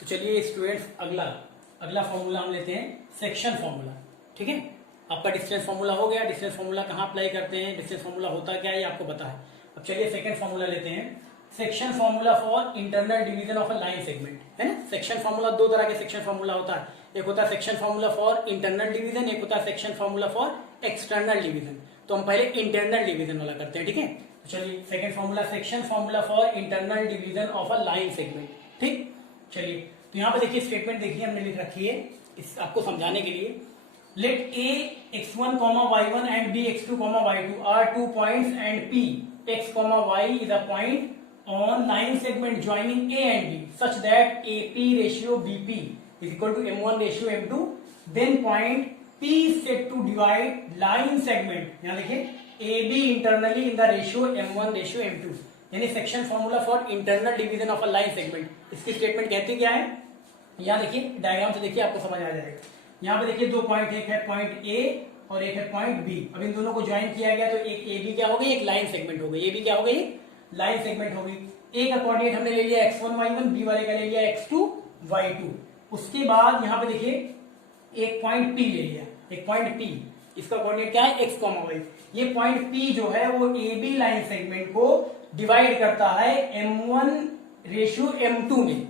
तो चलिए स्टूडेंट्स, अगला फॉर्मूला हम लेते हैं सेक्शन फॉर्मूला। ठीक है, आपका डिस्टेंस फॉर्मूला हो गया। डिस्टेंस फॉर्मूला कहाँ अप्लाई करते हैं, डिस्टेंस फॉर्मूला होता क्या है ये आपको पता है। अब चलिए सेकंड फॉर्मूला लेते हैं, section formula for internal division of a line segment. है ना, सेक्शन फॉर्मूला दो तरह के सेक्शन फॉर्मूला होता है, एक होता है section formula for internal division, एक होता है section formula for external division. तो हम पहले इंटरनल डिवीजन वाला करते हैं। ठीक है, तो चलिए second formula, section formula for internal division of a line segment. ठीक, चलिए तो यहाँ पे देखिए स्टेटमेंट देखिए हमने लिख रखी है इस आपको समझाने के लिए। Let a x1, y1 and b x2, y2 are 2 points and p x, y is a point on line segment joining a and b such that AP ratio BP is equal to m1 ratio m2, then point p is set to divide line segment। यहाँ देखिए AB internally in the ratio m1 ratio m2, यानी section formula for internal division of a line segment. इसकी statement कहती क्या है, यहाँ देखिए diagram से देखिए आपको समझ आ जाएगा। यहाँ पे देखिए दो पॉइंट, एक है पॉइंट ए और एक है पॉइंट बी। अब इन दोनों को ज्वाइन किया गया तो एक ए बी क्या हो गई, एक लाइन सेगमेंट हो गई। ए बी क्या हो गई, लाइन सेगमेंट हो गई। ए का कोऑर्डिनेट हमने ले लिया x1 y1, बी वाले का ले लिया x2 y2। उसके बाद यहाँ पे देखिए एक पॉइंट P ले लिया, एक पॉइंट P, इसका कोऑर्डिनेट क्या है x, y। ये पॉइंट P जो है वो ए बी लाइन सेगमेंट को डिवाइड करता है m1 रेशियो m2 में।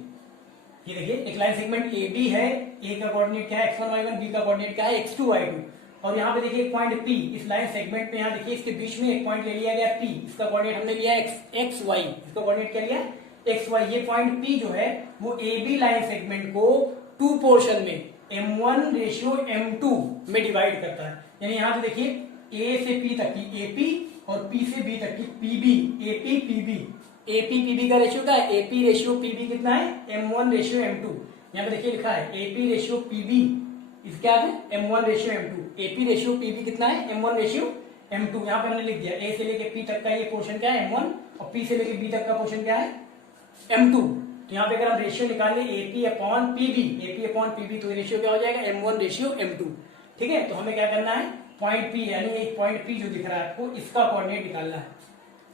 ये देखिए एक लाइन सेगमेंट ए बी है, ए का कोऑर्डिनेट क्या है x1 y1, बी का कोऑर्डिनेट क्या है x2 y2। और यहाँ पे देखिए एक पॉइंट P, इस लाइन सेगमेंट में यहाँ देखिए इसके बीच में एक पॉइंट ले लिया गया P, इसका कोऑर्डिनेट हमने लिया x y, इसका कोऑर्डिनेट क्या लिया x y। ये पॉइंट P जो है वो ए बी लाइन सेगमेंट को टू पोर्शन में m1 रेशियो m2 में डिवाइड करता है। यानी यहाँ पे देखिए A से P तक की AP और P से B तक की PB, AP PB, AP PB का रेशियो क्या है, AP रेशियो PB कितना है, m1 रेशियो m2। यहाँ पे देखिए लिखा है AP रेशियो PB इस क्या है m1 ratio m2, AP ratio PB कितना है m1 रेशियो m2। यहाँ पे हमने लिख दिया A से लेके P तक का ये पोर्शन क्या है m1 और P से लेके B तक का पोर्शन क्या है m2। तो यहाँ पे अगर हम रेशियो निकाल ले AP upon PB, AP upon PB, तो ये रेशियो क्या हो जाएगा m1 रेशियो m2। ठीक है, तो हमें क्या करना है, पॉइंट P यानी एक पॉइंट P जो दिख रहा है आपको, इसका कोऑर्डिनेट निकालना है।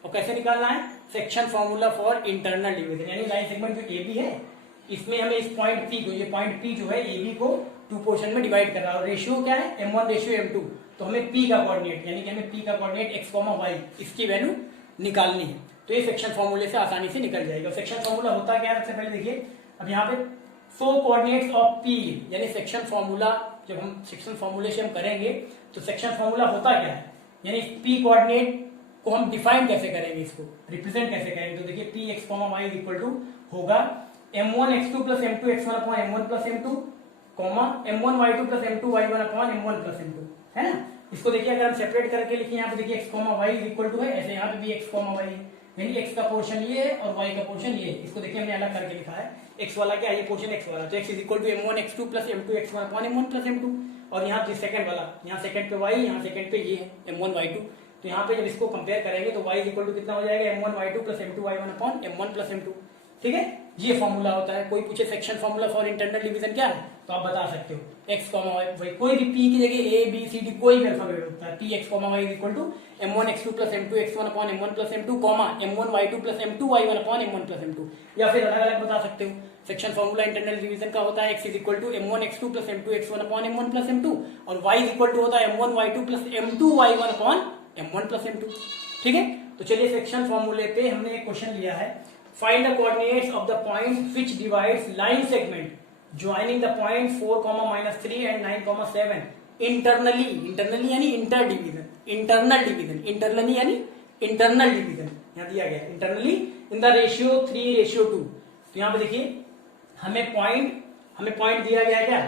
और कैसे निकालना है, section formula for internal division, यानी लाइन सेगमेंट जो AB है इसमें हमें इस पॉइंट P को, ये पॉइंट P जो है AB को टू पोर्शन में डिवाइड कर रहा है और रेशियो क्या है m1 रेशियो m2। तो हमें P का कोऑर्डिनेट यानी कि हमें P का कोऑर्डिनेट x, y इसकी वैल्यू निकालनी है। तो ये सेक्शन फॉर्मूले से आसानी से निकल जाएगा। सेक्शन फॉर्मूला होता क्या है, सबसे पहले देखिए अब यहाँ पे सो कोऑर्डिनेट्स ऑफ P, यानी सेक्शन फॉर्मूला जब हम सेक्शन फॉर्मूले से हम करेंगे तो सेक्शन फॉर्मूला होता क्या है, यानी P कोऑर्डिनेट को हम डिफाइन कैसे करेंगे, इसको रिप्रेजेंट कैसे करेंगे। तो देखिए P x, y is equal to होगा m1 x2 plus m2 x1 upon m1 plus m2, m1 y2 plus m2 y1 upon m1 plus m2, है ना। इसको देखिए अगर हम सेपरेट करके लिखें, यहाँ पे देखिए x, y is equal to है, ऐसे यहाँ पे भी x, y है, यानी x का पोर्शन ये है और y का पोर्शन ये है। इसको देखिए हमने अलग करके लिखा है, x वाला क्या है, ये पोर्शन x वाला, तो x is equal to m1 x2 plus m2 x1 upon m1 plus m2। और यहाँ सेकंड वाला, यहाँ सेकंड पे y, यहाँ सेकंड पे ये है m1 y2। तो यहाँ पे जब इसको कंपेयर करेंगे तो y इज इक्वल टू कितना हो जाएगा m1 y2 plus m2 y1 upon m1 plus m2। ठीक है, ये फॉर्मूला होता है। कोई पूछे section formula for internal division क्या है तो आप बता सकते हो x, y, कोई भी P की जगह A B C D कोई भी अल्फाबेट होता है, P x, y is equal to m1 x2 plus m2 x1 upon m1 plus m2, m1 y2 plus m2 y1 upon m1 plus m2। या फिर अलग अलग बता सकते हो। सेक्शन फॉर्मूला इंटरनल डिवीजन का होता है x is equal to m1 x2 plus m2 x1 upon m1 plus m2 और y इज इक्वल टू होता है m1 y2 plus m2 y1 upon m1 plus m2। ठीक है, तो चलिए सेक्शन फॉर्मूले पे हमने एक क्वेश्चन लिया है, find the coordinates of the point which divides line segment joining the point 4, -3 and 9, 7 internally, internally यानी inter division, internal division, internally यानी इंटरनल डिवीजन यहाँ दिया गया इंटरनली इन द रेशियो 3:2। तो यहाँ पे देखिए हमें पॉइंट दिया गया है क्या,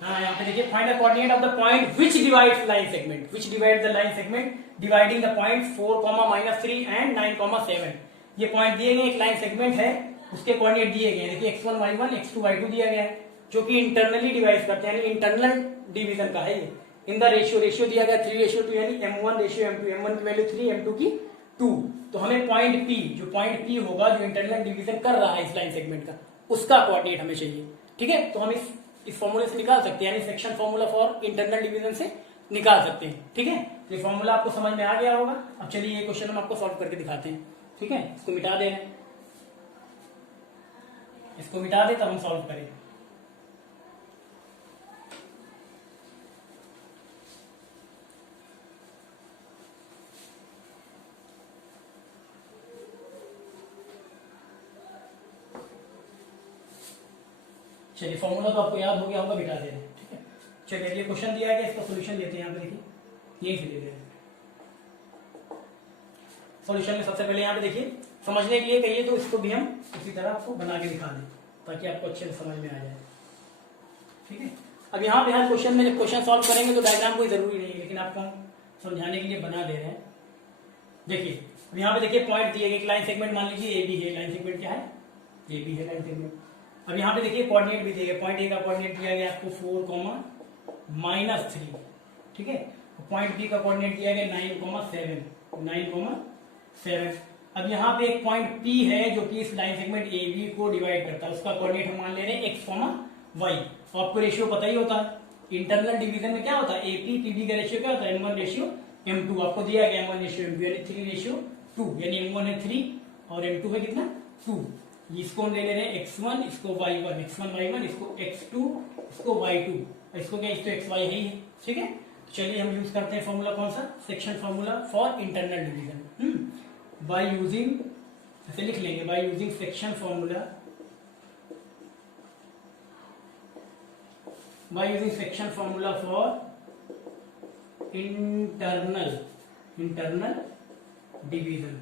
हाँ यहाँ पे देखिए find the coordinate of the point which divides line segment, which divide the line segment dividing the point 4, -3 and 9, 7। ये पॉइंट दिए गए, एक लाइन सेगमेंट है उसके कोऑर्डिनेट दिए गए, देखिए x1 y1 x2 y2 दिया गया है जो कि इंटरनली डिवाइड करते हैं, यानी इंटरनल डिवीजन का है ये। इन द रेशियो दिया गया 3:2 यानी m1 रेशियो m2, m1 की वैल्यू 3 m2 की 2। तो हमें पॉइंट P, जो पॉइंट P होगा जो इंटरनल डिवीजन कर रहा है इस लाइन सेगमेंट का, उसका कोऑर्डिनेट हमें चाहिए। ठीक है, तो हम इस फॉर्मूले से निकाल सकते हैं, यानी section formula for internal division से निकाल सकते हैं। ठीक है, ये फॉर्मूला आपको समझ में आ गया होगा। अब चलिए ये क्वेश्चन हम आपको सॉल्व करके दिखाते हैं। ठीक है, इसको मिटा दे रहे हैं। इसको मिटा दे तब हम सॉल्व करें। चलिए फॉर्मूला तो आपको याद हो गया होगा, मिटा दे रहे हैं, ठीक है। चलिए ये क्वेश्चन दिया है, इसका सोल्यूशन लेते हैं। यहाँ पे देखिए यही से ले रहे हैं सॉल्यूशन में। सबसे पहले यहाँ पे देखिए, समझने के लिए कहिए तो इसको भी हम उसी तरह आपको बना के दिखा दें ताकि आपको अच्छे से समझ में आ जाए, ठीक है। अब यहाँ पे हर क्वेश्चन में जब क्वेश्चन सॉल्व करेंगे तो डायग्राम कोई जरूरी नहीं है, लेकिन आपको हम समझाने के लिए बना दे रहे हैं। देखिए अब यहाँ पे देखिए पॉइंट दिए गए, लाइन सेगमेंट मान लीजिए ए बी है। लाइन सेगमेंट क्या है? ए बी है लाइन सेगमेंट। अब यहाँ पे देखिए कोऑर्डिनेट भी दिए गए। पॉइंट ए का कोऑर्डिनेट दिया गया आपको 4,-3, ठीक है। पॉइंट बी का कोऑर्डिनेट दिया गया 9,7। अब यहाँ पे एक पॉइंट पी है जो कि इस लाइन सेगमेंट ए बी को डिवाइड करता है, उसका कोऑर्डिनेट हम मान ले रहे हैं x, y। तो आपको रेशियो पता ही होता है, इंटरनल डिवीजन में क्या होता है, एपी पीबी का रेशियो क्या होता है, m1 रेशियो m2। आपको दिया गया m1 रेशियो m2 यानी 3 रेशियो 2, यानी m1 है 3 और m2 है कितना 2। इसको हम ले ले रहे हैं x1, इसको y1, x1 y1, इसको x2, इसको y2, इसको क्या, इसको xy है ही, ठीक है। चलिए हम यूज करते हैं फॉर्मूला कौन सा, section formula for internal division. By using, ऐसे लिख लेंगे, by using section formula, by using section formula for internal division.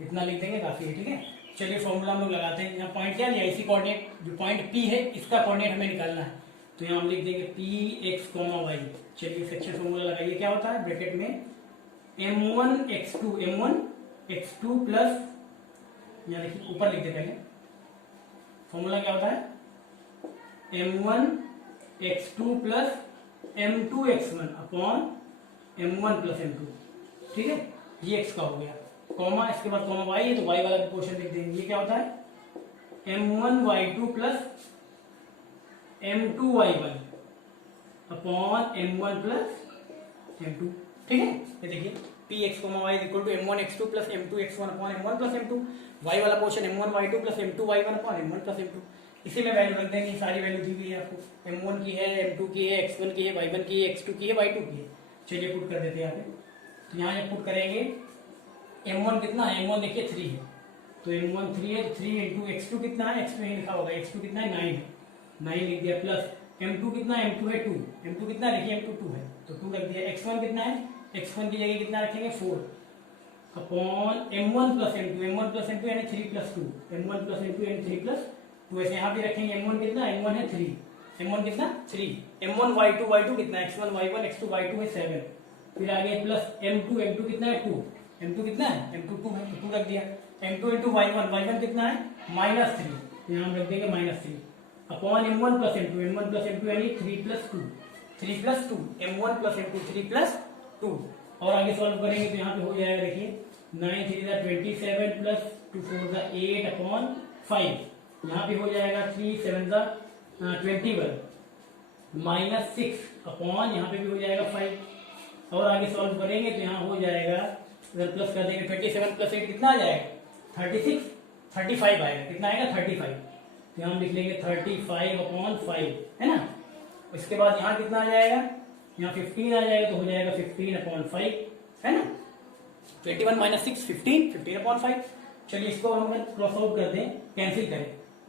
इतना लिख देंगे काफी है, ठीक है। चलिए फॉर्मूला हम लोग लगाते हैं। यहाँ पॉइंट क्या लिया, इसी कोऑर्डिनेट, जो पॉइंट पी है इसका कोऑर्डिनेट हमें निकालना है, तो यहाँ हम लिख देंगे पी एक्स कॉमा वाई। चलिए सेक्शन फॉर्मूला लगाइए, क्या होता है ब्रैकेट में m1 x2 प्लस, यहाँ देखिए ऊपर लिखते पहले, फॉर्मूला क्या होता है m1 x2 plus m2 x1 upon m1 plus m2, ठीक है। ये x का हो गया, कॉमा, इसके बाद कॉमा y है तो y वाला भी पोर्शन लिख देंगे। ये क्या होता है m1 y2 plus m2 y1 upon m1 plus m2, ठीक है। ये देखिए P X comma Y equal to m1 x2 plus m2 x1 upon m1 plus m2, y वाला portion m1 y2 plus m2 y1 upon m1 plus m2। इसी में value रख देंगे, सारी वैल्यू दी हुई है आपको, m1 की है, m2 की है, x1 की है, y1 की है, x2 की है, y2 की है। चलिए पुट कर देते हैं यहाँ पे, तो यहाँ ये पुट करेंगे m1 कितना है, m1 देखिए 3 है, तो m1 3 है, तो 3 इंटू x2 कितना है, x2 यही लिखा होगा, x2 कितना है 9 है, 9 लिख दिया, प्लस m2 कितना है, m2 है 2, m2 कितना है देखिए m2 2 है तो 2 रख दिया, x1 कितना है, x1 की जगह कितना रखेंगे 4 अपॉन m1 प्लस m2 यानी 3 प्लस 2, m1 प्लस m2 यानी 3 प्लस 2। ऐसे यहाँ भी रखेंगे m1 कितना, m1 है 3, m1 कितना 3, m1 y2 कितना x1 y1 x2 y2 है 7, फिर आगे प्लस m2 कितना है 2, m2 कितना है m2 2 है तो 2 रख दिया, m2 इंटू y1 कितना है -3, तो यहाँ हम रख देंगे -3 अपॉन m1 प्लस m2 यानी 3 plus 2 m1 plus m2 3 plus 2। और आगे सॉल्व करेंगे तो यहाँ पे हो जाएगा, देखिए 9 3 27 प्लस 2 4 8 अपॉन 5, यहाँ पे हो जाएगा 3 7 21 माइनस 6 अपॉन, यहाँ पे भी हो जाएगा 5। और आगे सॉल्व करेंगे तो यहाँ हो जाएगा, अगर प्लस कर देंगे 27 प्लस 8 कितना आ जाएगा 35 आएगा, कितना आएगा 35, तो यहाँ हम लिख लेंगे 35 अपॉन 5, है ना। इसके बाद यहाँ कितना आ जाएगा, यहाँ 15 आ जाएगा, तो हो जाएगा 15 अपॉन 5, है ना। 21 माइनस 6 15 अपॉन 5। चलिए इसको हम क्रॉस आउट कर दें, कैंसिल करें,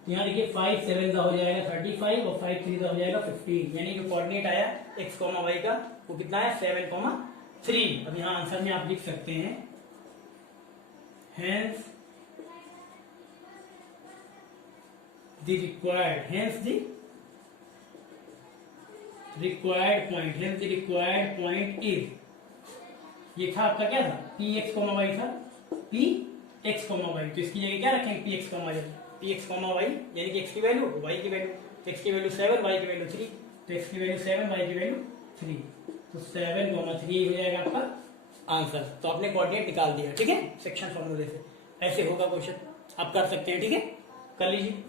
तो यहाँ देखिए 5 7 हो जाएगा 35 और 5 3 हो जाएगा 15, यानी जो कोऑर्डिनेट आया x कॉमा y का वो कितना है 7,3। अब यहाँ आंसर में आप लिख सकते हैं hence the required point is, ये था आपका क्या था पी एक्स कॉमा वाई था, पी एक्स कॉमा वाई, तो इसकी जगह क्या रखेंगे P X comma Y, P X comma Y यानी कि एक्स की वैल्यू वाई की वैल्यू, एक्स की वैल्यू 7 वाई की वैल्यू 3, तो एक्स की वैल्यू 7 वाई की वैल्यू 3, तो 7,3 हो जाएगा आपका आंसर। तो आपने कोऑर्डिनेट निकाल दिया, ठीक है, सेक्शन फॉर्मूले से। ऐसे होगा क्वेश्चन, आप कर सकते हैं, ठीक है, कर लीजिए।